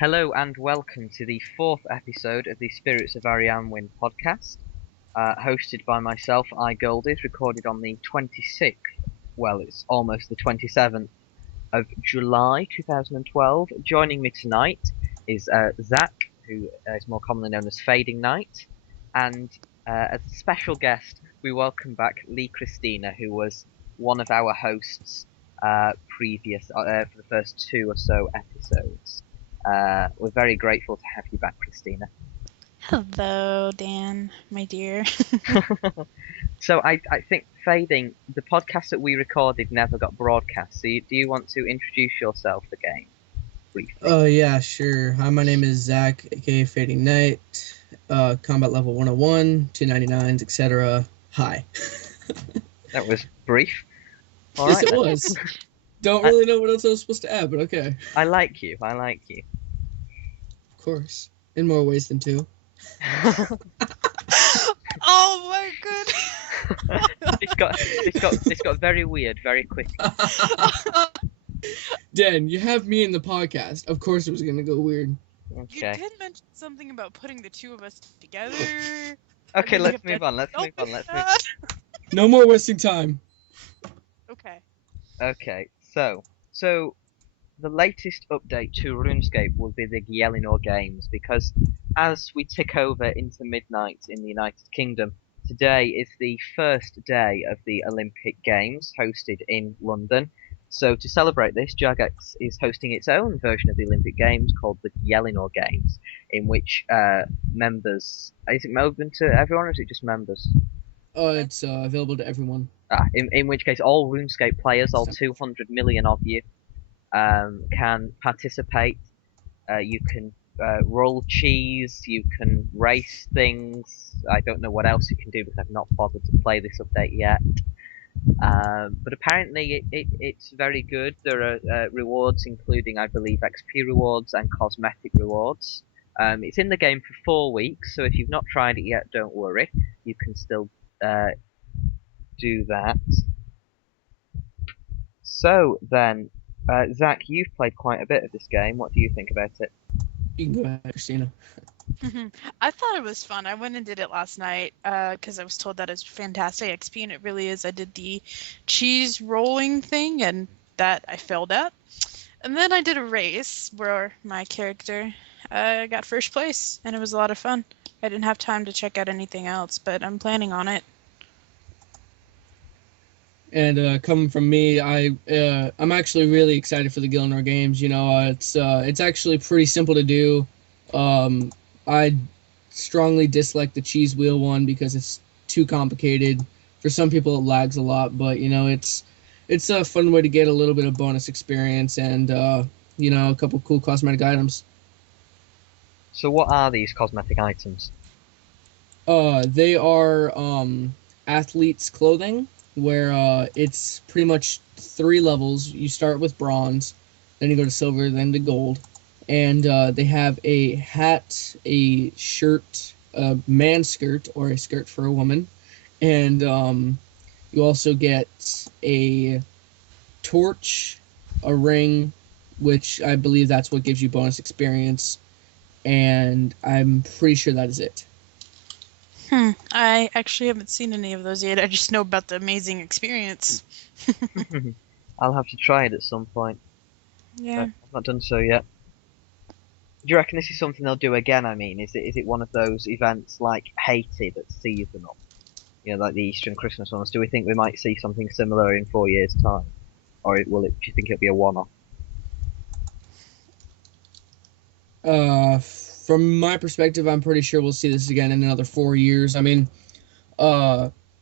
Hello and welcome to the fourth episode of the Spirits of Arianwyn podcast, hosted by myself, Goldies, recorded on the 26th, well, it's almost the 27th of July 2012. Joining me tonight is Zach, who is more commonly known as Fading Knight, and as a special guest, we welcome back Lee Christina, who was one of our hosts for the first two or so episodes. We're very grateful to have you back, Christina. Hello, Dan, my dear. So I think Fading, the podcast that we recorded never got broadcast. So do you want to introduce yourself again, briefly? Yeah, sure. Hi, my name is Zach, aka Fading Knight. Combat level 101, 299s, etc. Hi. That was brief. All Yes, right, it then. was. Don't really know what else I was supposed to add, but okay. I like you. I like you. Of course. In more ways than two. Oh my goodness! This got very weird very quickly. Dan, you have me in the podcast. Of course it was going to go weird. You Okay. did mention something about putting the two of us together. Okay, we let's have move to on. Let's move on. Let's move. No more wasting time. Okay. Okay, so the latest update to RuneScape will be the Gielinor Games, because as we tick over into midnight in the United Kingdom, today is the first day of the Olympic Games hosted in London. So to celebrate this, Jagex is hosting its own version of the Olympic Games called the Gielinor Games, in which members... Is it open to everyone, or is it just members? It's available to everyone. In which case, all RuneScape players, all 200 million of you, can participate. You can roll cheese, you can race things. I don't know what else you can do because I've not bothered to play this update yet. But apparently it's very good. There are rewards including, I believe, XP rewards and cosmetic rewards. It's in the game for 4 weeks, so if you've not tried it yet, don't worry. You can still do that. So then, Zach, you've played quite a bit of this game. What do you think about it? You can go ahead, Christina. I thought it was fun. I went and did it last night because I was told that it's fantastic XP, and it really is. I did the cheese rolling thing, and that I failed at. And then I did a race where my character got first place, and it was a lot of fun. I didn't have time to check out anything else, but I'm planning on it. And coming from me, I'm actually really excited for the Gielinor Games. You know, it's actually pretty simple to do. I strongly dislike the cheese wheel one because it's too complicated. For some people, it lags a lot, but you know, it's a fun way to get a little bit of bonus experience and you know, a couple cool cosmetic items. So what are these cosmetic items? They are athletes' clothing, where it's pretty much 3 levels. You start with bronze, then you go to silver, then to gold. And they have a hat, a shirt, a man skirt, or a skirt for a woman. And you also get a torch, a ring, which I believe that's what gives you bonus experience. And I'm pretty sure that is it. I actually haven't seen any of those yet. I just know about the amazing experience. I'll have to try it at some point. Yeah. I've not done so yet. Do you reckon this is something they'll do again? I mean, is it one of those events like Haiti that's seasonal? You know, like the Easter and Christmas ones. Do we think we might see something similar in 4 years' time, or do you think it'll be a one-off? From my perspective, I'm pretty sure we'll see this again in another 4 years. I mean,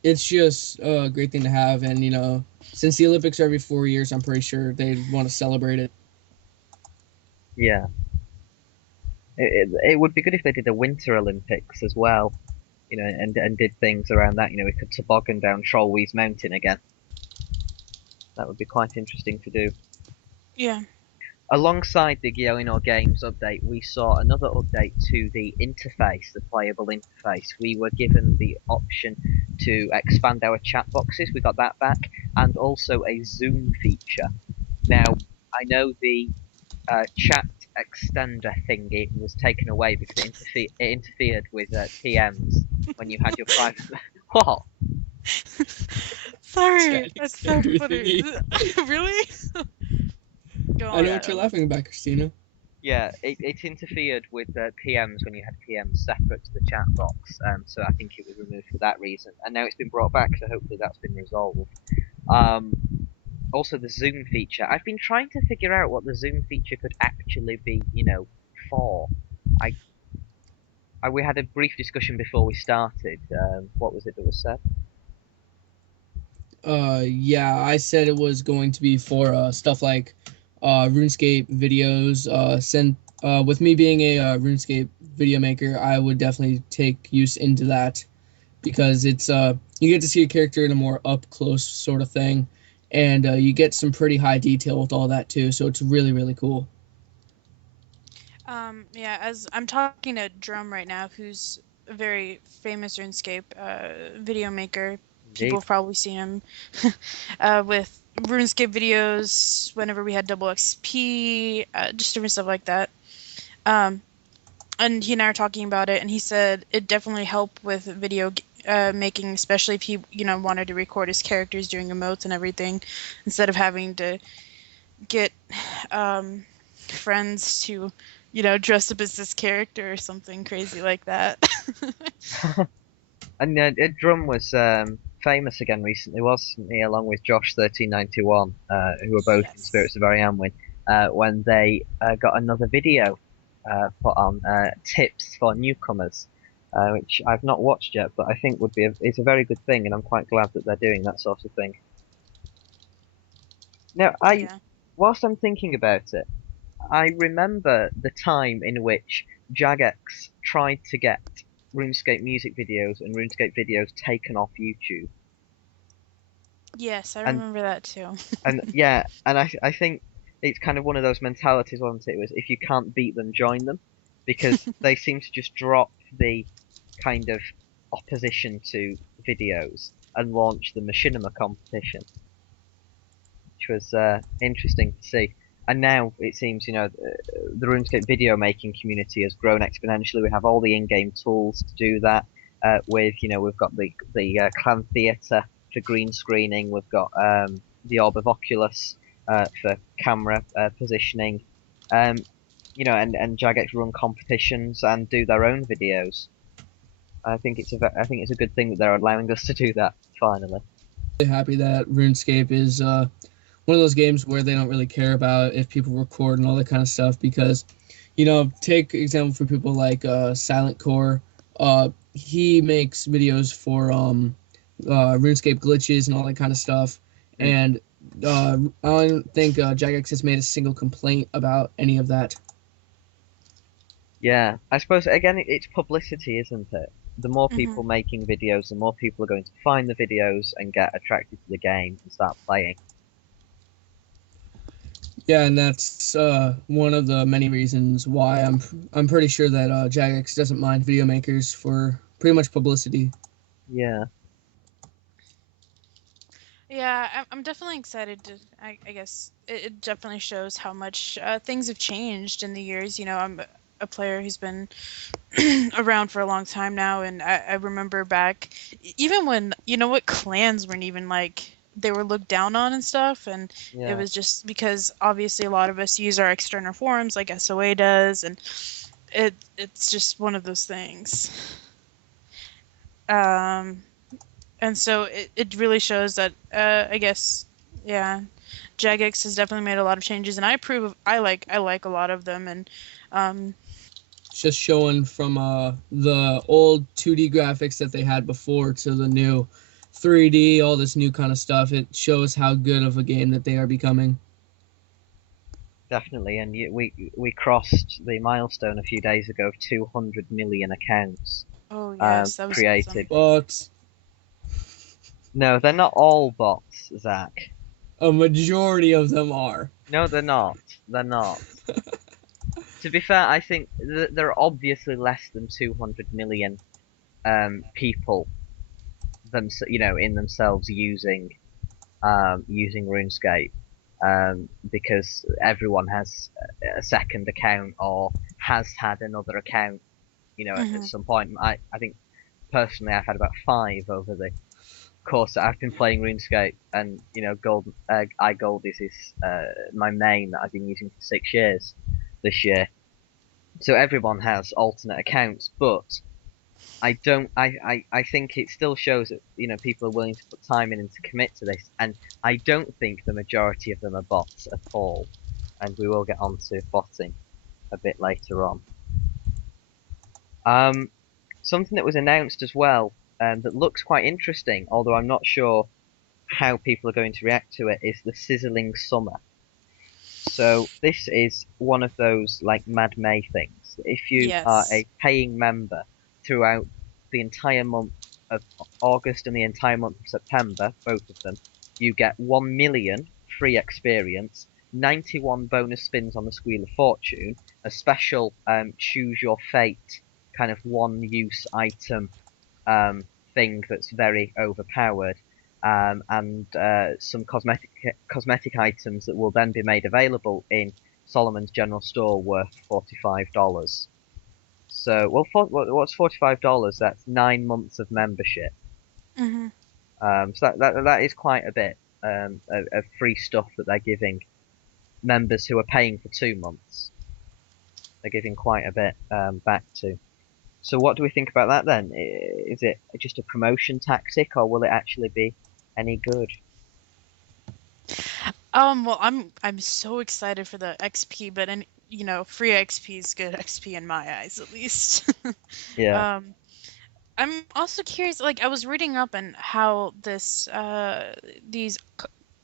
it's just a great thing to have, and you know, since the Olympics are every 4 years, I'm pretty sure they want to celebrate it. Yeah. It would be good if they did the Winter Olympics as well, you know, and did things around that. You know, we could toboggan down Trollwey's Mountain again. That would be quite interesting to do. Yeah. Alongside the Gielinor Games update, we saw another update to the interface, the playable interface. We were given the option to expand our chat boxes, we got that back, and also a zoom feature. Now, I know the chat extender thingy was taken away because it interfered with TMs when you had your private. What? Sorry, Chat that's so extender funny. thingy. Really? Go I on, know what you're Adam. laughing about, Christina. Yeah, it interfered with PMs when you had PMs separate to the chat box. So I think it was removed for that reason, and now it's been brought back. So hopefully that's been resolved. Um, Also, the zoom feature. I've been trying to figure out what the zoom feature could actually be, for. I, we had a brief discussion before we started. What was it that was said? Yeah, I said it was going to be for stuff like RuneScape videos. With me being a RuneScape video maker, I would definitely take use into that because it's you get to see a character in a more up close sort of thing, and you get some pretty high detail with all that too. So it's really really cool. Yeah, as I'm talking to Drum right now, who's a very famous RuneScape video maker. People Indeed. have probably seen him with RuneScape videos whenever we had double XP, just different stuff like that. Um, and he and I are talking about it, and he said it definitely helped with making, especially if he, wanted to record his characters doing emotes and everything, instead of having to get friends to, dress up as this character or something crazy like that. And Drum was famous again recently, wasn't he? Along with Josh 1391, who were both in Yes. Spirits of Arianwyn, when they got another video put on tips for newcomers, which I've not watched yet, but I think it's a very good thing, and I'm quite glad that they're doing that sort of thing. Now, Yeah. whilst I'm thinking about it, I remember the time in which Jagex tried to get RuneScape music videos and RuneScape videos taken off YouTube. Yes, I And remember that too. yeah, and I think it's kind of one of those mentalities, wasn't it? It was if you can't beat them, join them, because they seem to just drop the kind of opposition to videos and launch the machinima competition, which was interesting to see. And now it seems, the RuneScape video making community has grown exponentially. We have all the in-game tools to do that. We've got the clan theatre for green screening. We've got the Orb of Oculus for camera positioning. And Jagex run competitions and do their own videos. I think I think it's a good thing that they're allowing us to do that finally. Really happy that RuneScape is one of those games where they don't really care about if people record and all that kind of stuff because, take example for people like Silent Core. He makes videos for RuneScape glitches and all that kind of stuff, Mm. and I don't think Jagex has made a single complaint about any of that. Yeah, I suppose again it's publicity, isn't it? The more Hmm. people making videos, the more people are going to find the videos and get attracted to the game and start playing. Yeah, and that's one of the many reasons why I'm pretty sure that Jagex doesn't mind video makers for pretty much publicity. Yeah, Yeah, I'm definitely excited to. I guess it definitely shows how much things have changed in the years. I'm a player who's been around for a long time now, and I remember back, even when clans weren't even like they were looked down on and stuff, and it yeah, was just because obviously a lot of us use our external forums like SoA does, and it's just one of those things. Um, and so it really shows that I guess, yeah, Jagex has definitely made a lot of changes, and I approve of. I like a lot of them, and um, It's just showing from the old 2D graphics that they had before to the new 3D, all this new kind of stuff. It shows how good of a game that they are becoming. definitely. And we crossed the milestone a few days ago of 200 million accounts oh yes, that was awesome. created. But No, they're not all bots, Zach. a majority of them are. No, they're not. They're not. To be fair, I think there are obviously less than 200 million people in themselves using RuneScape. because everyone has a second account or has had another account, at some point. I think personally I've had about 5 over the course that I've been playing RuneScape, and Goldies is my main that I've been using for 6 years this year. So everyone has alternate accounts, but I don't. I think it still shows that people are willing to put time in and to commit to this, and I don't think the majority of them are bots at all. And we will get on to botting a bit later on. Something that was announced as well, that looks quite interesting, although I'm not sure how people are going to react to it, is the Sizzling Summer. So this is one of those like Mad May things. If you are Yes. a paying member throughout the entire month of August and the entire month of September, both of them, you get 1 million free experience, 91 bonus spins on the Squeal of Fortune, a special choose your fate kind of one-use item thing that's very overpowered, and some cosmetic items that will then be made available in Solomon's General Store worth $45. So, well, what's $45? That's 9 months of membership. Hmm. So that is quite a bit of free stuff that they're giving members who are paying for 2 months. They're giving quite a bit back to. So what do we think about that then? Is it just a promotion tactic, or will it actually be any good? Well, I'm so excited for the XP, but free XP is good XP in my eyes, at least. Yeah. Um, I'm also curious, like I was reading up on how these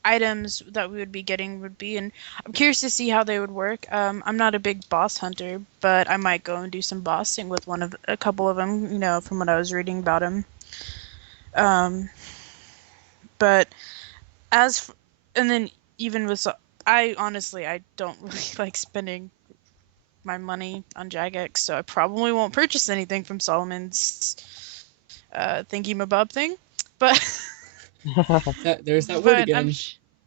items that we would be getting would be, and I'm curious to see how they would work. I'm not a big boss hunter, but I might go and do some bossing with a couple of them, from what I was reading about them. Um, but as f and then even with I honestly I don't really like spending my money on Jagex, so I probably won't purchase anything from Solomon's thingy-mabob thing. But There's that word but again.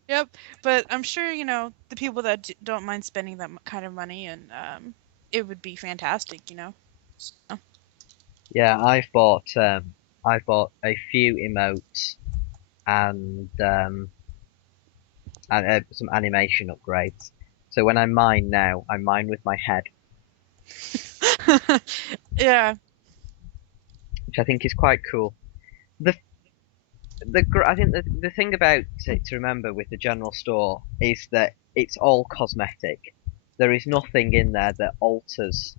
yep. But I'm sure the people that don't mind spending that kind of money, and it would be fantastic. So, Yeah, I've bought a few emotes and some animation upgrades. So when I mine now, I mine with my head, yeah. which I think is quite cool. The I think the thing about it to remember with the general store is that it's all cosmetic. There is nothing in there that alters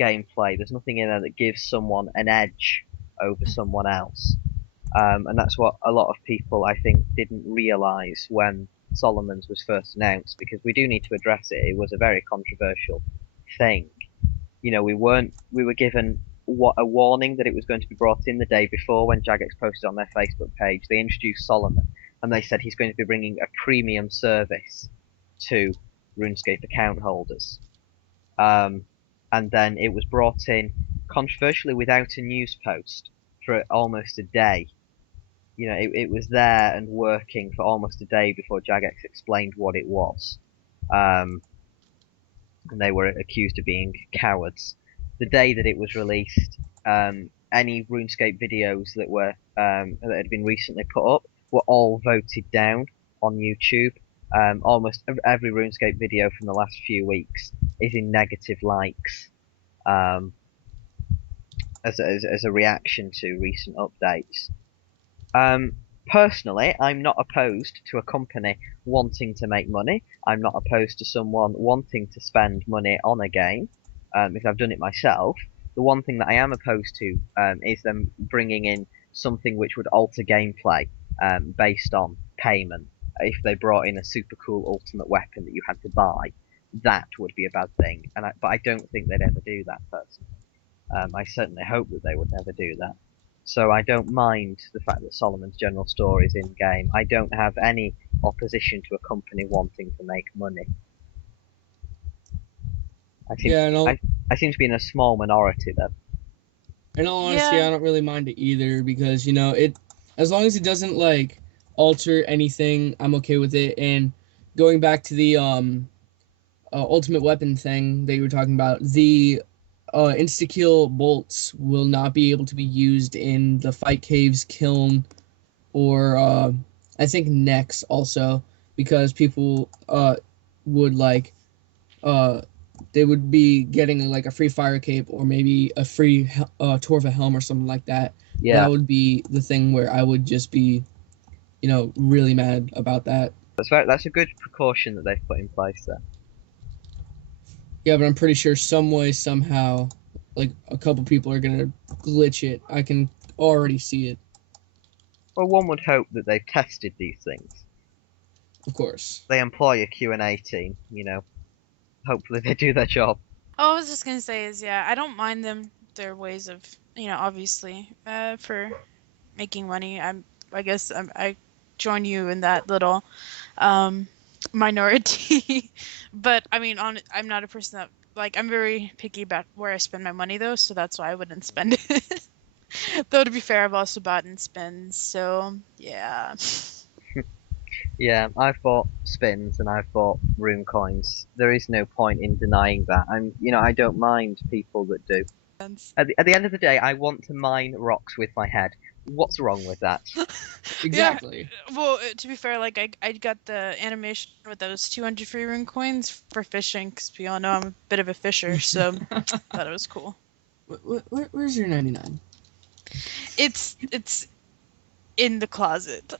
gameplay. There's nothing in there that gives someone an edge over someone else. And that's what a lot of people, I think, didn't realise when Solomon's was first announced, because we do need to address it. It was a very controversial thing. We were given a warning that it was going to be brought in the day before when Jagex posted on their Facebook page. They introduced Solomon, and they said he's going to be bringing a premium service to RuneScape account holders. And then it was brought in controversially without a news post for almost a day. It was there and working for almost a day before Jagex explained what it was. And they were accused of being cowards. The day that it was released, any RuneScape videos that had been recently put up were all voted down on YouTube. Almost every RuneScape video from the last few weeks is in negative likes, as a reaction to recent updates. Personally, I'm not opposed to a company wanting to make money. I'm not opposed to someone wanting to spend money on a game, because I've done it myself. The one thing that I am opposed to is them bringing in something which would alter gameplay based on payment. If they brought in a super cool ultimate weapon that you had to buy, that would be a bad thing. But I don't think they'd ever do that personally. I certainly hope that they would never do that. So I don't mind the fact that Solomon's General Store is in game. I don't have any opposition to a company wanting to make money. I seem Yeah, I seem to be in a small minority there. in all honesty, Yeah. I don't really mind it either because it as long as it doesn't like alter anything, I'm okay with it. And going back to the ultimate weapon thing that you were talking about, the insta-kill bolts will not be able to be used in the fight caves, kiln, or I think Nex also, because people would like they would be getting like a free fire cape or maybe a free Torva helm or something like that. Yeah, That would be the thing where I would just be, really mad about that. that's a good precaution that they've put in place there. Yeah, but I'm pretty sure some way, somehow, like a couple people are gonna glitch it. I can already see it, Well, one would hope that they've tested these things. of course. They employ a Q&A team, Hopefully they do their job. All I was just gonna say is, yeah, I don't mind their ways of, obviously, for making money. I join you in that little minority. But I mean, I'm not a person that like I'm very picky about where I spend my money though, so that's why I wouldn't spend it. Though to be fair, I've also bought and spends, so yeah. Yeah, I've bought spins and I've bought rune coins. There is no point in denying that. I don't mind people that do. At the end of the day, I want to mine rocks with my head. What's wrong with that? Exactly. Yeah, well, to be fair, like I got the animation with those 200 free rune coins for fishing, because we all know I'm a bit of a fisher, so thought it was cool. Where's your 99? It's in the closet.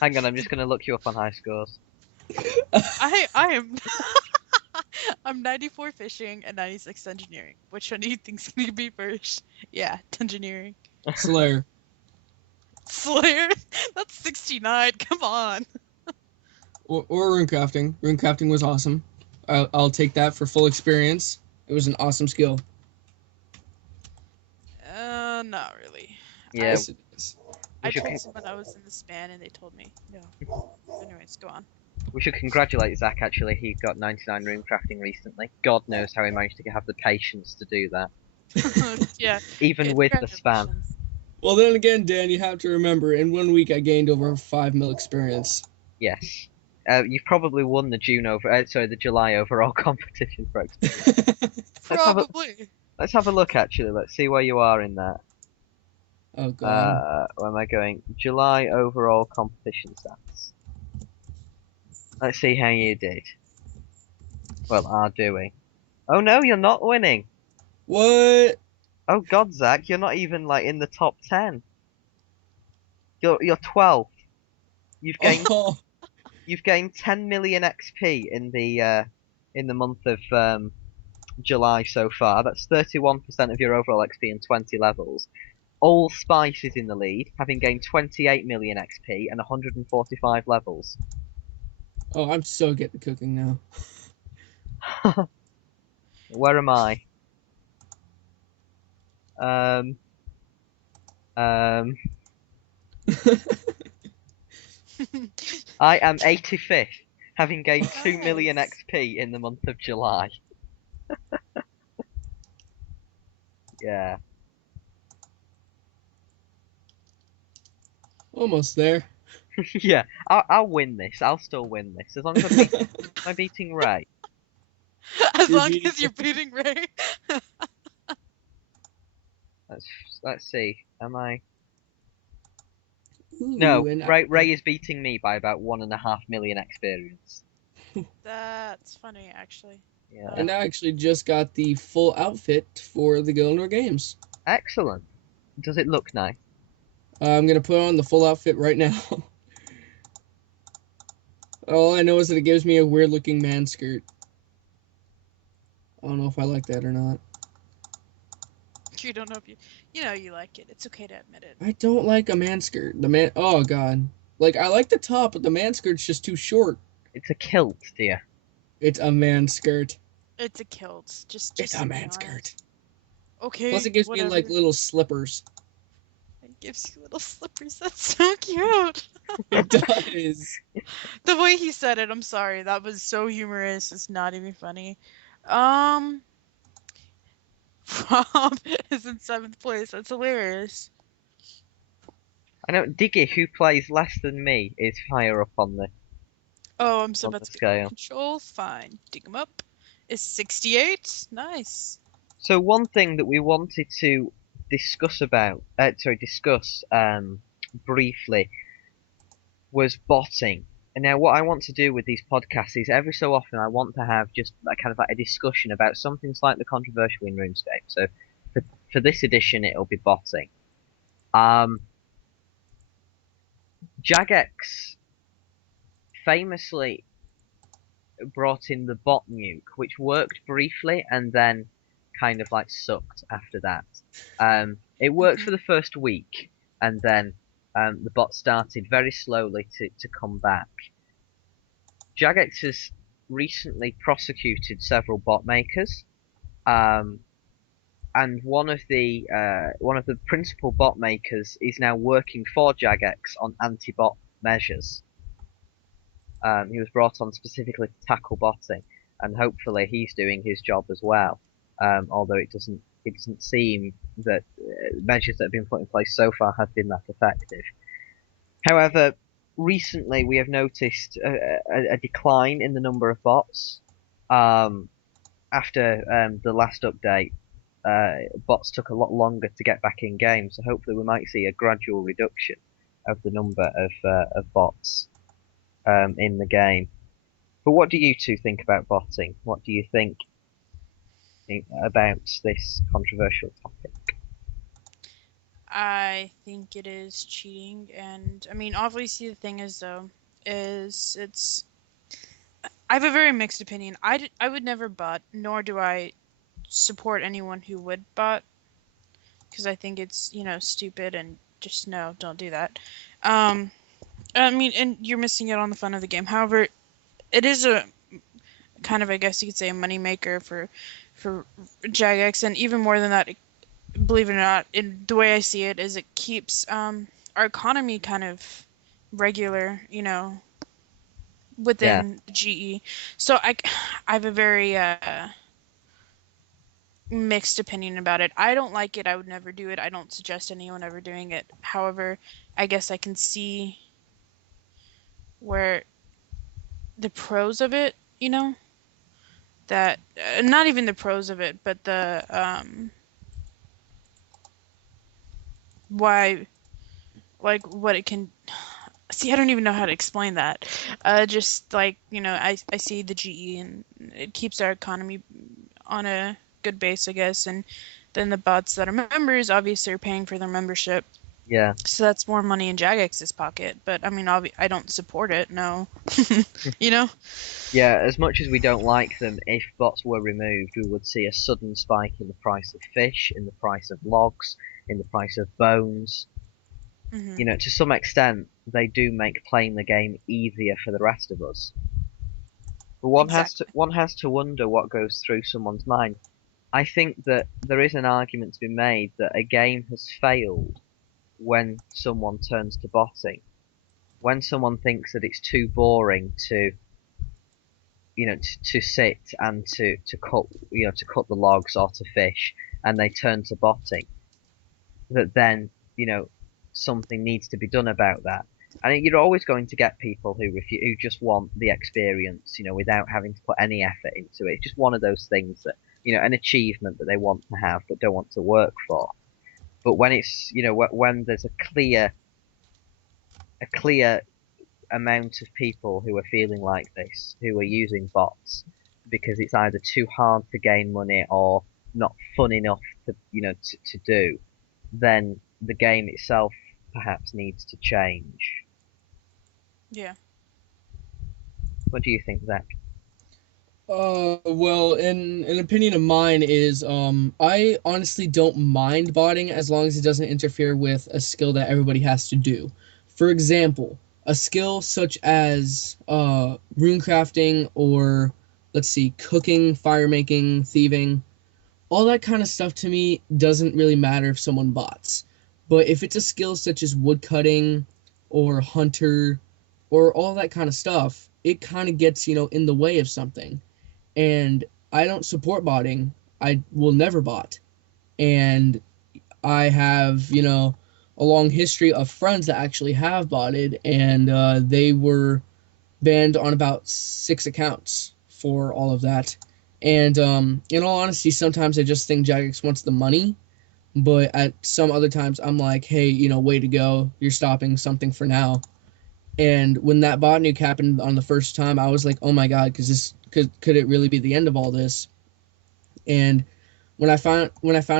Hang on, I'm just going to look you up on high scores. I am I'm 94 fishing and 96 engineering. Which one do you think's gonna be first? Yeah, engineering. Slayer. Slayer? That's 69. Come on. Or runecrafting. Runecrafting was awesome. I'll take that for full experience. It was an awesome skill. Not really. Yeah, Yes, it is. I should told someone I was in the span and they told me no. Anyways, go on. we should congratulate Zach, actually. He got 99 rune crafting recently. God knows how he managed to have the patience to do that. Yeah. Even with the spam. Congratulations. Well, then again, Dan, you have to remember, in 1 week I gained over 5 mil experience. Yes. You've probably won the the July overall competition for experience. Probably. Let's have a look, actually. Let's see where you are in that. Oh, God. Where am I going? July overall competition stats. Let's see how you did. Well, are doing. Oh no, you're not winning. What? Oh God, Zach, you're not even like in the top 10. You're 12th. You've gained Oh, you've gained 10 million XP in the month of July so far. That's 31% of your overall XP and 20 levels. All Spice is in the lead, having gained 28 million XP and 145 levels. oh, I'm so good at cooking now. Where am I? Um, I am 85th, having gained 2 million Nice. XP in the month of July. Yeah. Almost there. Yeah, I'll win this. I'll still win this as long as I'm beating Ray. As You're long beating- as you're beating Ray. Let's see. Am I? Ooh, No, and Ray is beating me by about 1.5 million experience. That's funny, actually. Yeah. And I actually just got the full outfit for the Gielinor Games. Excellent. Does it look nice? I'm gonna put on the full outfit right now. All I know is that it gives me a weird looking man skirt. I don't know if I like that or not. You don't know if you like it. It's okay to admit it. I don't like a man skirt. Oh god. Like, I like the top, but the man skirt's just too short. It's a kilt, dear. It's a man skirt. It's a kilt. Just It's a be man honest. skirt. Okay. Plus it gives whatever. me like little slippers. It gives you little slippers. That's so cute. It does. The way he said it, I'm sorry. That was so humorous. It's not even funny. Rob is in 7th place. That's hilarious. I know Diggy, who plays less than me, is higher up Oh, I'm so on about the to get scale. control. Fine. Dig them up. Is 68? Nice. So one thing that we wanted to discuss briefly was botting. And now what I want to do with these podcasts is every so often I want to have just like kind of like a discussion about something slightly controversial in RuneScape. So for this edition it'll be botting. Um, Jagex famously brought in the bot nuke, which worked briefly and then kind of like sucked after that. It worked for the first week, and then the bot started very slowly to come back. Jagex has recently prosecuted several bot makers, um, and one of the principal bot makers is now working for Jagex on anti-bot measures. He was brought on specifically to tackle botting, and hopefully he's doing his job as well. Although it doesn't seem that measures that have been put in place so far have been that effective. However, recently we have noticed a decline in the number of bots. After the last update, bots took a lot longer to get back in game, so hopefully we might see a gradual reduction of the number of bots in the game. But what do you two think about botting? What do you think about this controversial topic? I think it is cheating, and I mean, obviously, the thing is, though, is it's. I have a very mixed opinion. I would never bot, nor do I support anyone who would bot, because I think it's, stupid and just no, don't do that. I mean, and you're missing out on the fun of the game. However, it is a kind of, I guess you could say, a moneymaker for Jagex, and even more than that, believe it or not, in the way I see it, is it keeps our economy kind of regular, Yeah, within GE. So I have a very mixed opinion about it. I don't like it. I would never do it. I don't suggest anyone ever doing it. However, I guess I can see where the pros of it, that not even the pros of it, but the why, like what it can see. I don't even know how to explain that. Just like, I see the GE, and it keeps our economy on a good base, I guess, and then the bots that are members obviously are paying for their membership, yeah, so that's more money in Jagex's pocket. But I mean, I don't support it, no. you know yeah. As much as we don't like them, if bots were removed, we would see a sudden spike in the price of fish, in the price of logs, in the price of bones. hmm To some extent, they do make playing the game easier for the rest of us. But exactly. one has to wonder what goes through someone's mind. I think that there is an argument to be made that a game has failed when someone turns to botting. When someone thinks that it's too boring to sit and to cut the logs or to fish, and they turn to botting, that then, something needs to be done about that. And you're always going to get people who just want the experience, without having to put any effort into it. It's just one of those things that, an achievement that they want to have but don't want to work for. But when it's, when there's a clear amount of people who are feeling like this, who are using bots because it's either too hard to gain money or not fun enough to do, then the game itself perhaps needs to change. Yeah. What do you think, Zach? Well, in an opinion of mine is, I honestly don't mind botting as long as it doesn't interfere with a skill that everybody has to do. For example, a skill such as, rune crafting, or, let's see, cooking, fire making, thieving, all that kind of stuff to me doesn't really matter if someone bots. But if it's a skill such as woodcutting or hunter or all that kind of stuff, it kind of gets, in the way of something. And I don't support botting. I will never bot. And I have, a long history of friends that actually have botted, and they were banned on about 6 accounts for all of that. And in all honesty, sometimes I just think Jagex wants the money, but at some other times I'm like, hey, way to go, you're stopping something for now. And when that bot nuke happened on the first time, I was like, oh my god, because this could it really be the end of all this? And when I found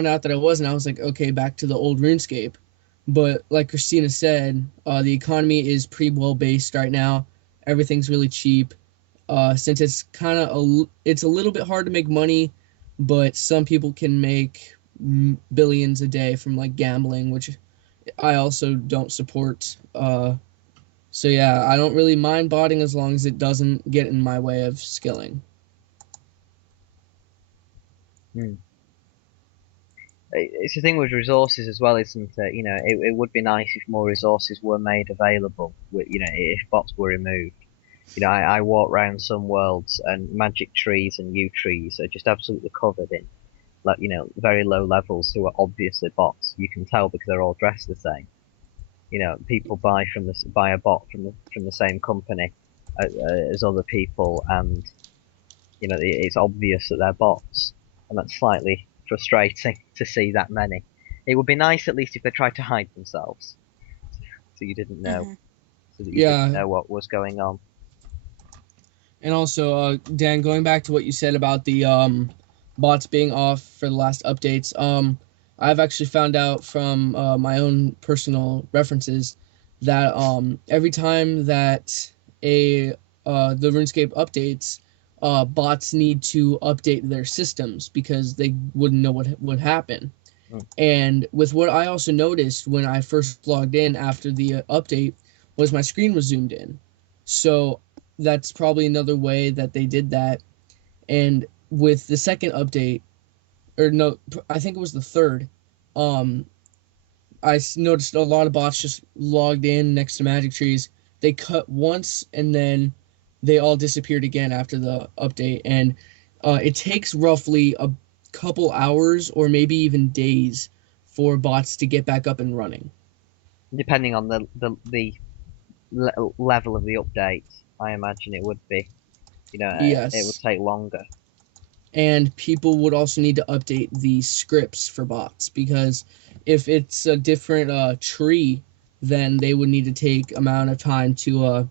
out that I wasn't, I was like, okay, back to the old RuneScape. But like Christina said, the economy is pretty well based right now. Everything's really cheap. Since it's it's a little bit hard to make money, but some people can make billions a day from like gambling, which I also don't support. So yeah, I don't really mind botting as long as it doesn't get in my way of skilling. Hmm. It's the thing with resources as well, isn't it? It would be nice if more resources were made available. If bots were removed. I walk around some worlds and magic trees and yew trees are just absolutely covered in, like, very low levels who are obviously bots. You can tell because they're all dressed the same. People buy a bot from the same company as other people, and it's obvious that they're bots, and that's slightly frustrating to see that many. It would be nice at least if they tried to hide themselves, so you didn't know, Hmm. so that you didn't Yeah, know what was going on. and also, Dan, going back to what you said about the bots being off for the last updates, I've actually found out from my own personal references that every time that the RuneScape updates, bots need to update their systems because they wouldn't know what would happen. Mm. And with what I also noticed when I first logged in after the update was my screen was zoomed in. So that's probably another way that they did that. And with the second update, or no, I think it was the third, um, noticed a lot of bots just logged in next to magic trees. They cut once and then they all disappeared again after the update. And it takes roughly a couple hours or maybe even days for bots to get back up and running. Depending on the level of the update, I imagine it would be. It would Yes. take longer. And people would also need to update the scripts for bots because if it's a different tree, then they would need to take amount of time to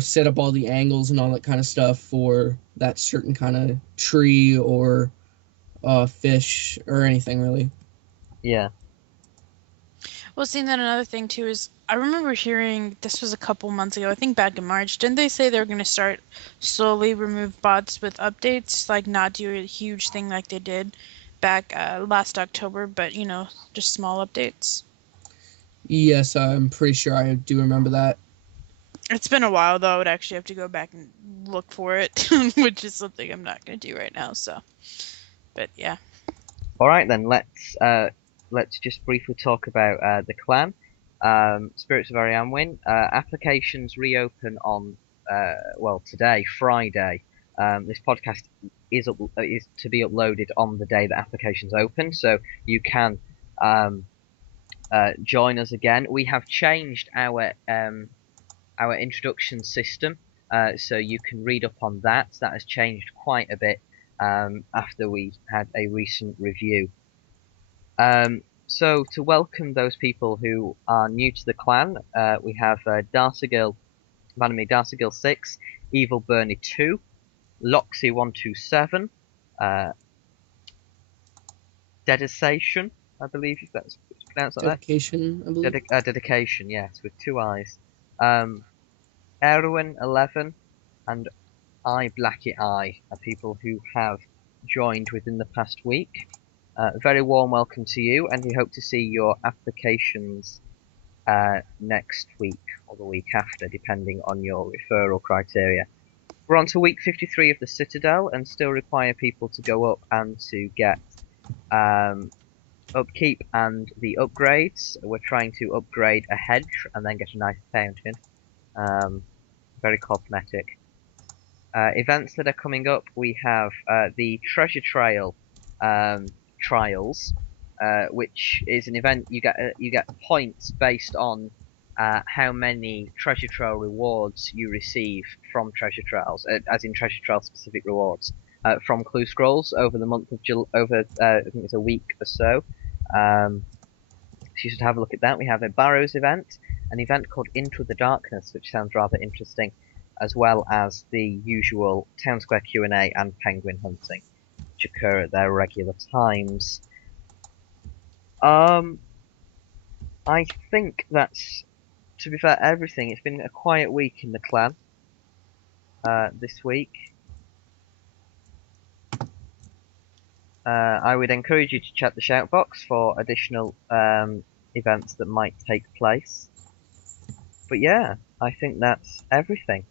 set up all the angles and all that kind of stuff for that certain kind of tree or fish or anything really. Yeah. Well, seeing that another thing too is I remember hearing this was a couple months ago, I think back in March, didn't they say they were going to start slowly remove bots with updates, like not do a huge thing like they did back last October, but just small updates. Yes, I'm pretty sure I do remember that. It's been a while though. I would actually have to go back and look for it, which is something I'm not going to do right now. So, but yeah. All right then. Let's just briefly talk about the clan. Spirits of Arianwyn. Applications reopen on today, Friday. This podcast is to be uploaded on the day that applications open, so you can join us again. We have changed our introduction system, so you can read up on that. That has changed quite a bit after we had a recent review. So to welcome those people who are new to the clan, we have Darcy Girl 6, Evil Bernie 2, Loxy 127, Dedication, I believe if that's pronounced like that. Dedication, I believe. Dedication, yes, with two eyes. Um, Erwin 11 and I Blacky Eye are people who have joined within the past week. A very warm welcome to you, and we hope to see your applications next week or the week after, depending on your referral criteria. We're on to week 53 of the Citadel, and still require people to go up and to get upkeep and the upgrades. We're trying to upgrade a hedge and then get a nice fountain. Very cosmetic. Events that are coming up, we have the Treasure Trail trials, which is an event you get points based on how many treasure trail rewards you receive from treasure trails, as in treasure trail specific rewards from clue scrolls over the month of I think it's a week or so. So you should have a look at that. We have a Barrows event, an event called Into the Darkness, which sounds rather interesting, as well as the usual Town Square Q&A and penguin hunting, which occur at their regular times. I think that's, to be fair, everything. It's been a quiet week in the clan this week. I would encourage you to check the shout box for additional events that might take place. But yeah, I think that's everything.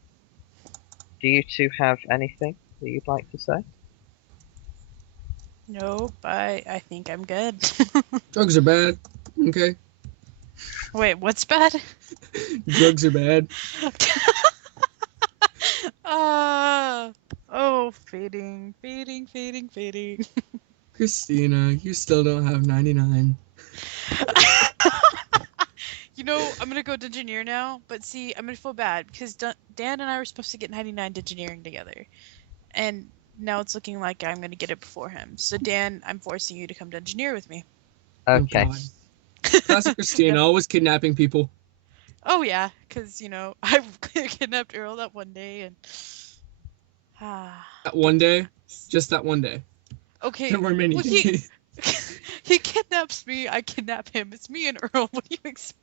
Do you two have anything that you'd like to say? Nope, I think I'm good. Drugs are bad. Okay. Wait, what's bad? Drugs are bad. Oh, fading. Christina, you still don't have 99. You know, I'm gonna go Dungeoneer now, but see, I'm gonna feel bad because Dan and I were supposed to get 99 Dungeoneering together, and now it's looking like I'm gonna get it before him. So Dan, I'm forcing you to come Dungeoneer with me. Okay. Oh, God. Classic Christina, always kidnapping people. Oh yeah, because you know I kidnapped Earl that one day, and That one day? Just that one day. okay. There were many Well, days. he kidnaps me, I kidnap him. It's me and Earl. What do you expect?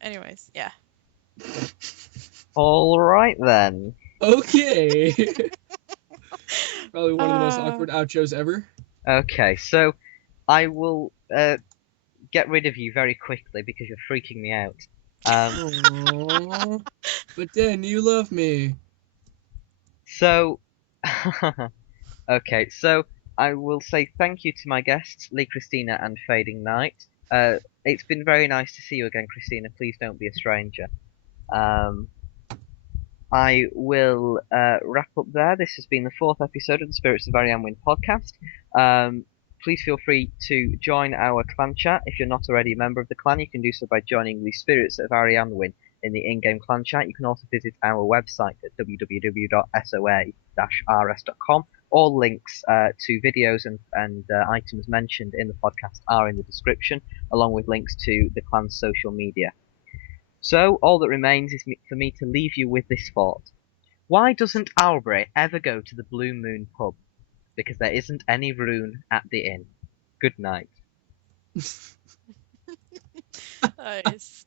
Anyways, yeah. All right then. Okay. Probably one of the most awkward outros ever. Okay, so I will get rid of you very quickly because you're freaking me out. Aww. But then you love me. So, okay, so I will say thank you to my guests, Lee, Christina, and Fading Night. It's been very nice to see you again, Christina. Please don't be a stranger. I will wrap up there. This has been the 4th episode of the Spirits of Arianwyn podcast. Please feel free to join our clan chat. If you're not already a member of the clan, you can do so by joining the Spirits of Arianwyn in the in-game clan chat. You can also visit our website at www.soa-rs.com. All links to videos and items mentioned in the podcast are in the description, along with links to the clan's social media. So, all that remains is for me to leave you with this thought. Why doesn't Albury ever go to the Blue Moon pub? Because there isn't any rune at the inn. Good night. Nice.